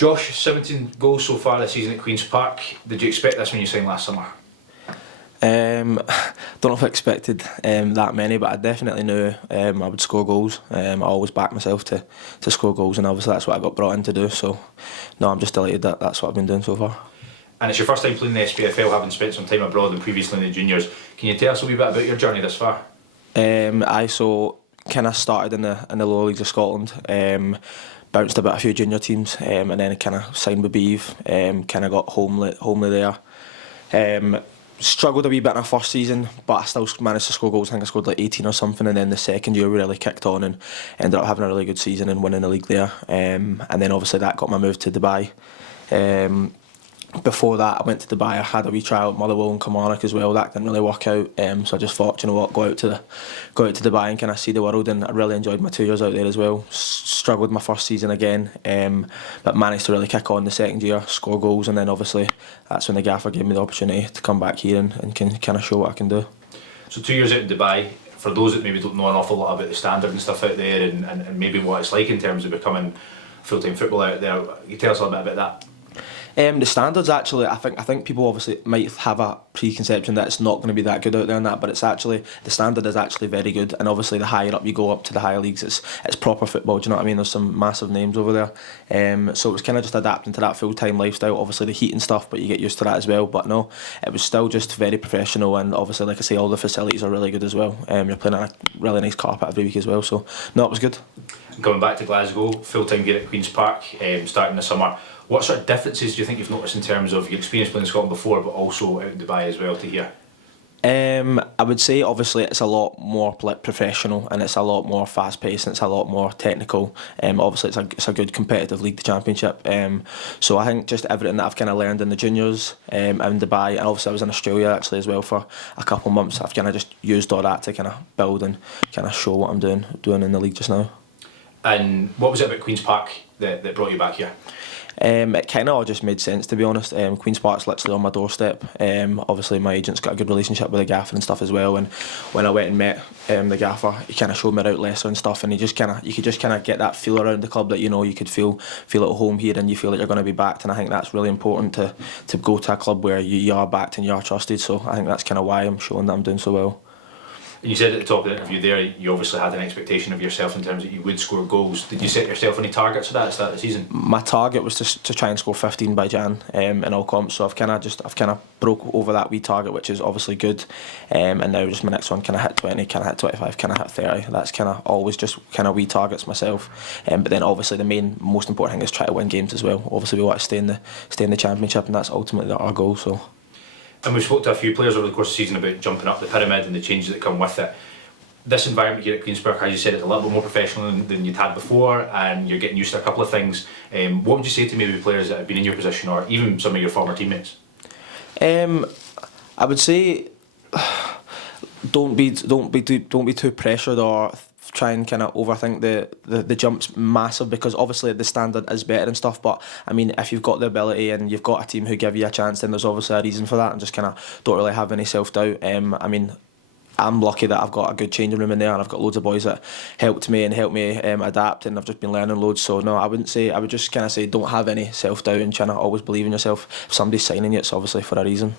Josh, 17 goals so far this season at Queen's Park. Did you expect this when you signed last summer? Don't know if I expected that many, but I definitely knew I would score goals. I always back myself to score goals, and obviously that's what I got brought in to do. So, no, I'm just delighted that that's what I've been doing so far. And it's your first time playing the SPFL, having spent some time abroad and previously in the juniors. Can you tell us a wee bit about your journey this far? I kind of started in the lower leagues of Scotland. Bounced about a few junior teams, and then kind of signed with Beith. Kind of got homely there. Struggled a wee bit in our first season, but I still managed to score goals. I think I scored like 18 or something, and then the second year we really kicked on and ended up having a really good season and winning the league there. And then obviously that got my move to Dubai. Before that, I went to Dubai. I had a wee trial at Motherwell and Kilmarnock as well. That didn't really work out, so I just thought, you know what, go out to Dubai and kind of see the world. And I really enjoyed my 2 years out there as well. Struggled my first season again, but managed to really kick on the second year, score goals, and then obviously that's when the gaffer gave me the opportunity to come back here and can kind of show what I can do. So 2 years out in Dubai. For those that maybe don't know an awful lot about the standard and stuff out there, and maybe what it's like in terms of becoming full-time footballer out there, can you tell us a little bit about that? The standards actually, I think people obviously might have a preconception that it's not going to be that good out there and that, but it's actually, the standard is actually very good, and obviously the higher up you go up to the higher leagues, it's proper football, do you know what I mean? There's some massive names over there, so it was kind of just adapting to that full-time lifestyle, obviously the heat and stuff, but you get used to that as well. But no, it was still just very professional, and obviously, like I say, all the facilities are really good as well. You're playing on a really nice carpet every week as well, so no, it was good. Coming back to Glasgow, full-time here at Queen's Park, starting this summer, what sort of differences do you think you've noticed in terms of your experience playing in Scotland before, but also out in Dubai as well to here? I would say obviously it's a lot more professional, and it's a lot more fast paced, and it's a lot more technical. Obviously it's a good competitive league, the Championship. So I think just everything that I've kind of learned in the juniors in Dubai, and obviously I was in Australia actually as well for a couple of months. I've kind of just used all that to kind of build and kind of show what I'm doing in the league just now. And what was it about Queen's Park that brought you back here? It kind of all just made sense, to be honest. Queen's Park's literally on my doorstep. Obviously my agent's got a good relationship with the gaffer and stuff as well, and when I went and met the gaffer, he kind of showed me out Leicester and stuff, and you could just kind of get that feel around the club that, you know, you could feel at home here, and you feel like you're going to be backed. And I think that's really important to go to a club where you are backed and you are trusted. So I think that's kind of why I'm showing that I'm doing so well. And you said at the top of the interview there, you obviously had an expectation of yourself in terms that you would score goals. Did you set yourself any targets for that at the start of the season? My target was to try and score 15 by Jan in all comps. So I've kind of broke over that wee target, which is obviously good. And now just my next one, kind of hit 20, kind of hit 25, kind of hit 30. That's kind of always just kind of wee targets myself. But then obviously the most important thing is try to win games as well. Obviously we want to stay in the Championship, and that's ultimately our goal. So. And we've spoke to a few players over the course of the season about jumping up the pyramid and the changes that come with it. This environment here at Queen's Park, as you said, it's a little bit more professional than you'd had before, and you're getting used to a couple of things. What would you say to maybe players that have been in your position, or even some of your former teammates? I would say don't be too pressured or try and kind of overthink the jumps massive, because obviously the standard is better and stuff, but I mean, if you've got the ability and you've got a team who give you a chance, then there's obviously a reason for that, and just kind of don't really have any self-doubt. I mean, I'm lucky that I've got a good changing room in there, and I've got loads of boys that helped me adapt, and I've just been learning loads. So no, I would just kind of say don't have any self-doubt and trying to always believe in yourself. If somebody's signing you, it's obviously for a reason.